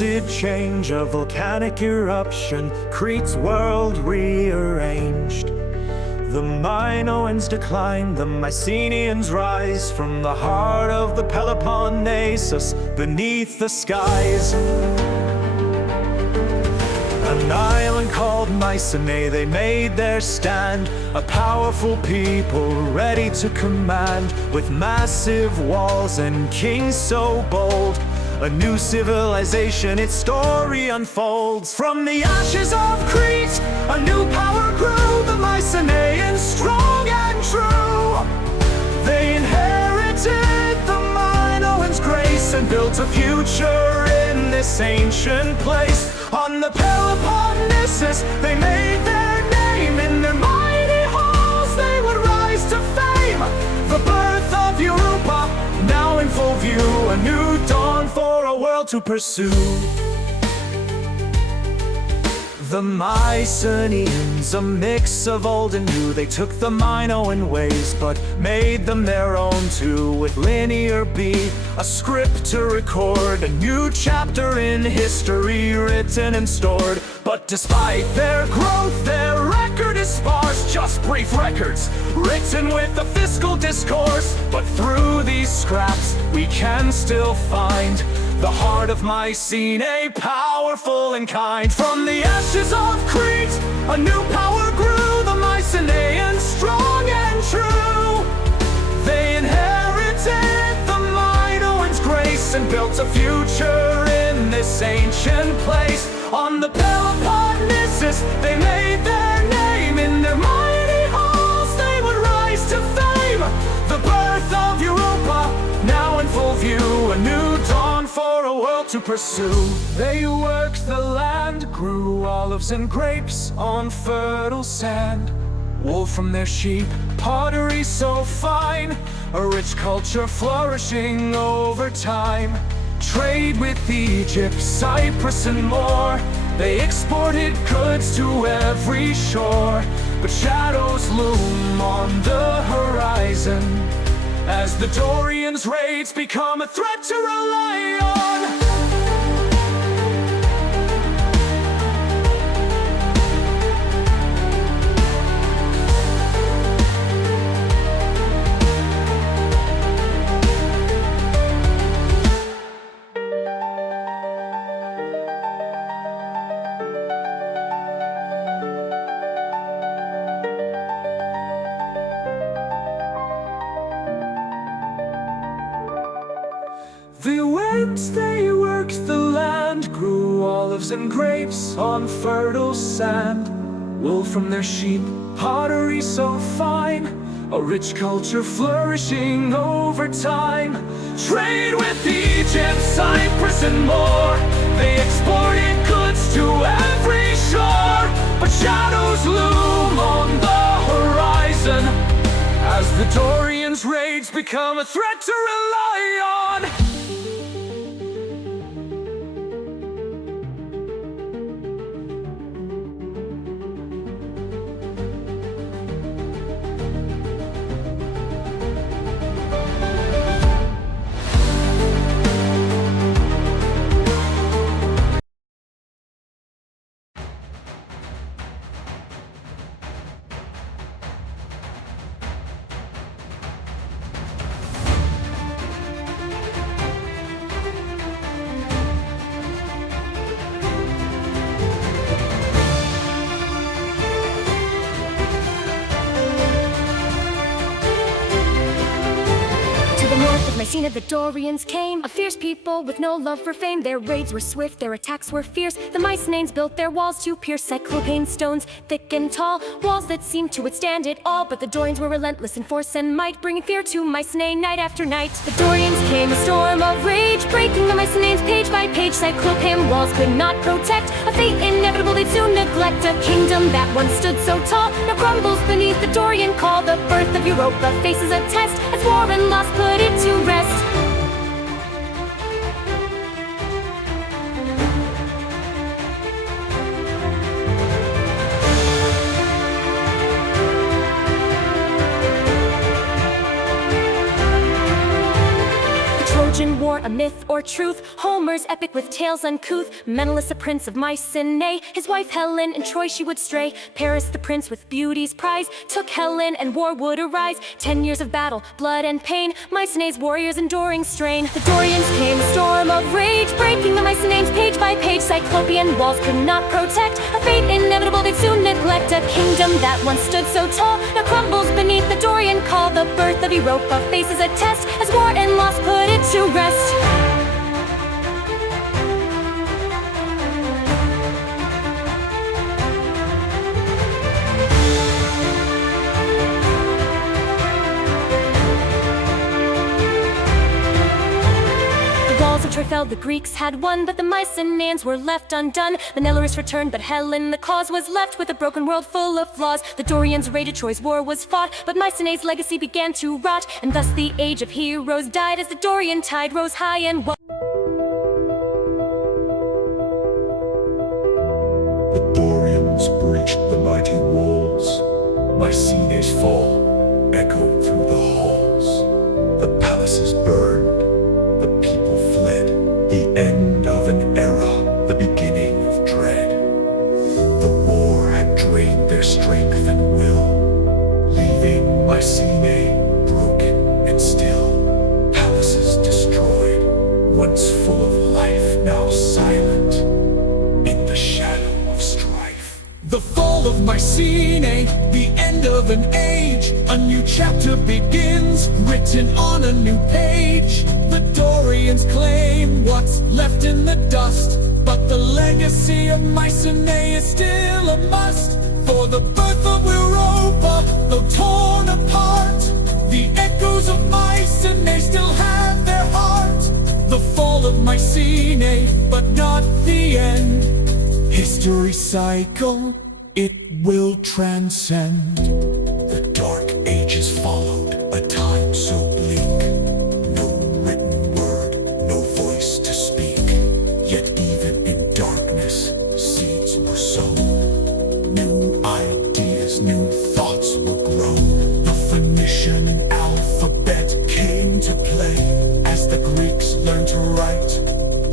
did change, a volcanic eruption, Crete's world rearranged. The Minoans decline, the Mycenaeans rise from the heart of the Peloponnesus beneath the skies. An island called Mycenae, they made their stand, a powerful people ready to command, with massive walls and kings so bold. A new civilization, its story unfolds. From the ashes of Crete, a new power grew, the Mycenaeans strong and true. They inherited the Minoans' grace and built a future in this ancient place. On the Peloponnesus, they made their name. In their mighty halls, they would rise to fame. The birth of Europa, now in full view, a new dawn for a world to pursue. The Mycenaeans, a mix of old and new, they took the Minoan ways, but made them their own too. With linear B, a script to record, a new chapter in history written and stored. But despite their growth, their record is sparse, just brief records, written with a fiscal discourse. But through these scraps, we can still find the heart of Mycenae, powerful and kind. From the ashes of Crete, a new power grew, the Mycenaeans strong and true. They inherited the Minoans' grace and built a future in this ancient place. On the Peloponnesus, they made their name. In their mighty halls, they would rise to fame. The birth of Europa, now in full view, a new dawn for a world to pursue. They worked the land, grew olives and grapes on fertile sand, wool from their sheep, pottery so fine, a rich culture flourishing over time. Trade with Egypt, Cyprus and more, they exported goods to every shore. But shadows loom on the horizon as the Dorians' raids become a threat to rely on. They worked the land, grew olives and grapes on fertile sand, wool from their sheep, pottery so fine, a rich culture flourishing over time. Trade with Egypt, Cyprus and more, they exported goods to every shore. But shadows loom on the horizon as the Dorians' raids become a threat to rely on. Mycenae, the Dorians came, a fierce people with no love for fame. Their raids were swift, their attacks were fierce. The Mycenaeans built their walls to pierce cyclopane stones, thick and tall, walls that seemed to withstand it all. But the Dorians were relentless in force and might, bringing fear to Mycenae night after night. The Dorians came, a storm of rage, breaking the Mycenaeans page by page. Cyclopane walls could not protect, a fate inevitable they'd soon neglect. A kingdom that once stood so tall now crumbles beneath the Dorian call. The birth of Europa faces a test as war and loss put it to rest. Trojan War, a myth or truth? Homer's epic with tales uncouth. Menelaus, a prince of Mycenae, his wife Helen, in Troy she would stray. Paris, the prince with beauty's prize, took Helen and war would arise. 10 years of battle, blood and pain, Mycenae's warriors' enduring strain. The Dorians came, a storm of rage, breaking the Mycenaeans page by page. Cyclopean walls could not protect, a fate inevitable they'd soon neglect. A kingdom that once stood so tall now crumbles beneath the Dorian call. The birth of Europa faces a test as war and loss put it to rest. Troy fell, the Greeks had won, but the Mycenaeans were left undone. Menelaus returned, but Helen the cause was left with a broken world full of flaws. The Dorians raided, Troy's war was fought, but Mycenae's legacy began to rot, and thus the age of heroes died as the Dorian tide rose high and wide. The Dorians breached the mighty walls. Mycenae's fall echoed through the halls. The palaces burned. The people fled. The end of an era, the beginning of dread. The war had drained their strength and will, leaving Mycenae broken and still. Palaces destroyed, once full of life, now silent in the shadow of strife. The fall of Mycenae, the end of an age. A new chapter begins, written on a new page. The Dorians claim what's left in the dust, but the legacy of Mycenae is still a must. For the birth of Europa, though torn apart, the echoes of Mycenae still have their heart. The fall of Mycenae, but not the end. History cycle, it will transcend. The dark ages followed, a time so bleak. No written word, no voice to speak. Yet even in darkness, seeds were sown. New ideas, new thoughts were grown. The Phoenician alphabet came to play as the Greeks learned to write.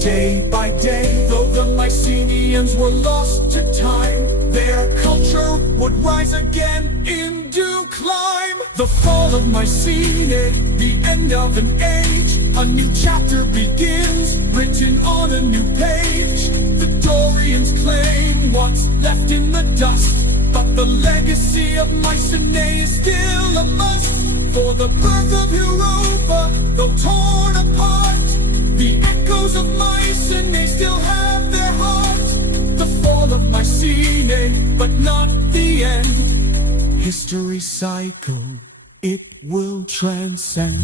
Day by day, though the Mycenaeans were lost to time, their culture would rise again in due climb. The fall of Mycenae, the end of an age. A new chapter begins, written on a new page. The Dorians claim what's left in the dust, but the legacy of Mycenae is still a must. For the birth of Europa, though torn apart, the echoes of Mycenae still have their heart. The fall of Mycenae, but not the end. History cycle, it will transcend.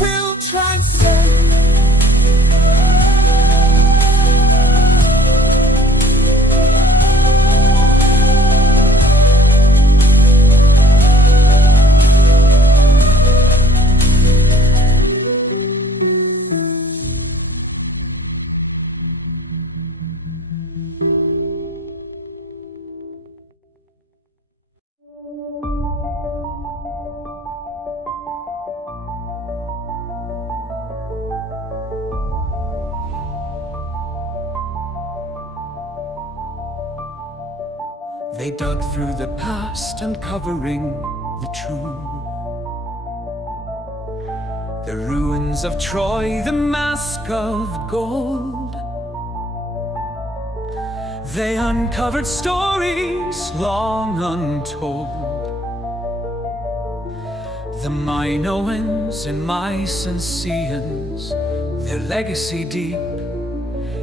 Will transcend. They dug through the past, uncovering the true. The ruins of Troy, the mask of gold. They uncovered stories long untold. The Minoans and Mycenaeans, their legacy deep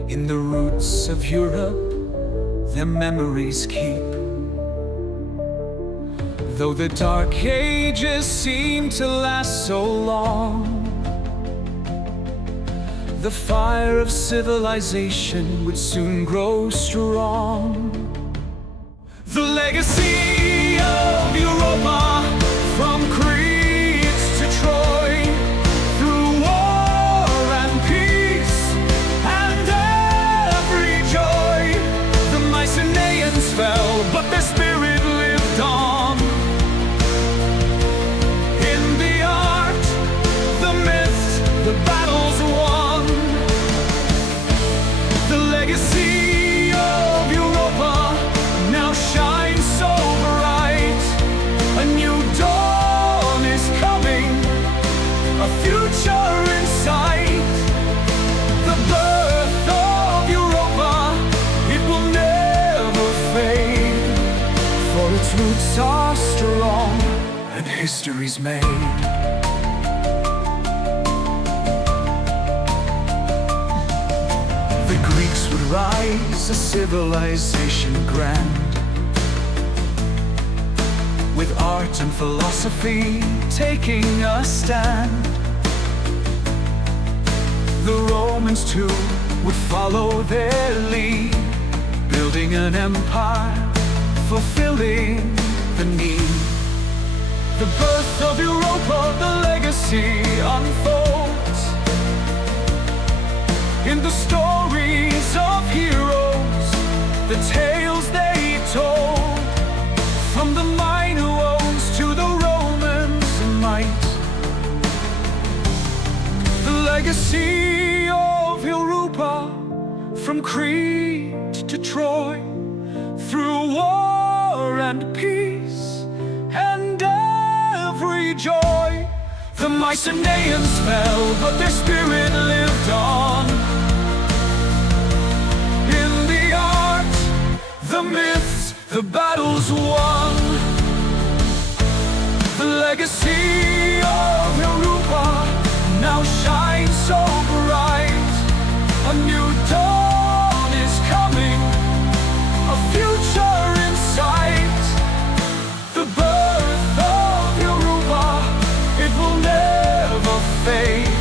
in the roots of Europe, their memories keep. Though the dark ages seem to last so long, the fire of civilization would soon grow strong. The legacy of Europa, from Crete to Troy, through war and peace, history's made. The Greeks would rise, a civilization grand, with art and philosophy taking a stand. The Romans too would follow their lead, building an empire, fulfilling the need. The birth of Europa, the legacy unfolds in the stories of heroes, the tales they told, from the Minoans to the Romans' might. The legacy of Europa, from Crete to Troy, through war and peace and every joy. The Mycenaeans fell, but their spirit lived on. In the art, the myths, the battles won. The legacy of Europa now shines so bright. A new dawn is coming, a future in sight. The birth of Europa, it will never fade,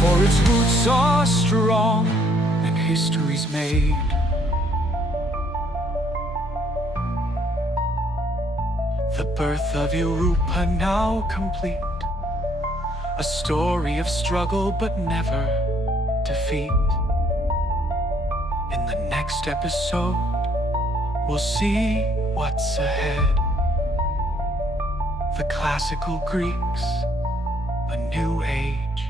for its roots are strong and history's made. The birth of Europa now complete, a story of struggle but never defeat. In the next episode, we'll see what's ahead. The classical Greeks, a new age.